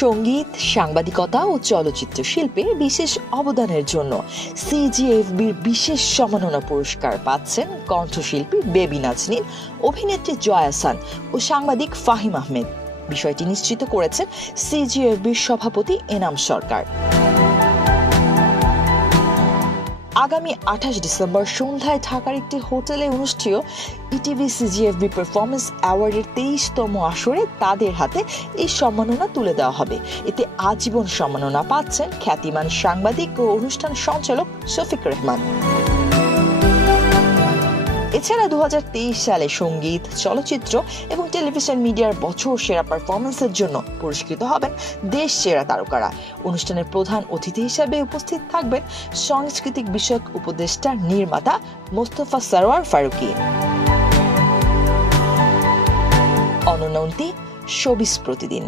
সঙ্গীত, সাংবাদিকতা ও চলচ্চিত্র শিল্পে বিশেষ অবদানের জন্য সিজিএফবির বিশেষ সম্মাননা পুরস্কার পাচ্ছেন কণ্ঠশিল্পী বেবি নাজনীন, অভিনেত্রী জয়া আহসান ও সাংবাদিক ফাহিম আহমেদ। বিষয়টি নিশ্চিত করেছেন সিজিএফবির সভাপতি এনাম সরকার। আগামী 28 ডিসেম্বর সন্ধ্যায় ঢাকার একটি হোটেলে অনুষ্ঠেয় ইটিভি সিজিএফবি পারফরমেন্স অ্যাওয়ার্ডের 23তম আসরে তাদের হাতে এই সম্মাননা তুলে দেওয়া হবে। এতে আজীবন সম্মাননা পাচ্ছেন খ্যাতিমান সাংবাদিক ও অনুষ্ঠান সঞ্চালক শফিক রেহমান। এছাড়া 2023 সালে সঙ্গীত, চলচ্চিত্র এবং টেলিভিশন মিডিয়ার বছর সেরা পারফরমেন্সের জন্য পুরস্কৃত হবেন দেশ সেরা তারকারা। অনুষ্ঠানের প্রধান অতিথি হিসেবে উপস্থিত থাকবেন সাংস্কৃতিক বিষয়ক উপদেষ্টা নির্মাতা মোস্তফা সরোয়ার ফারুকী। অনন্যা, শোবিজ প্রতিদিন।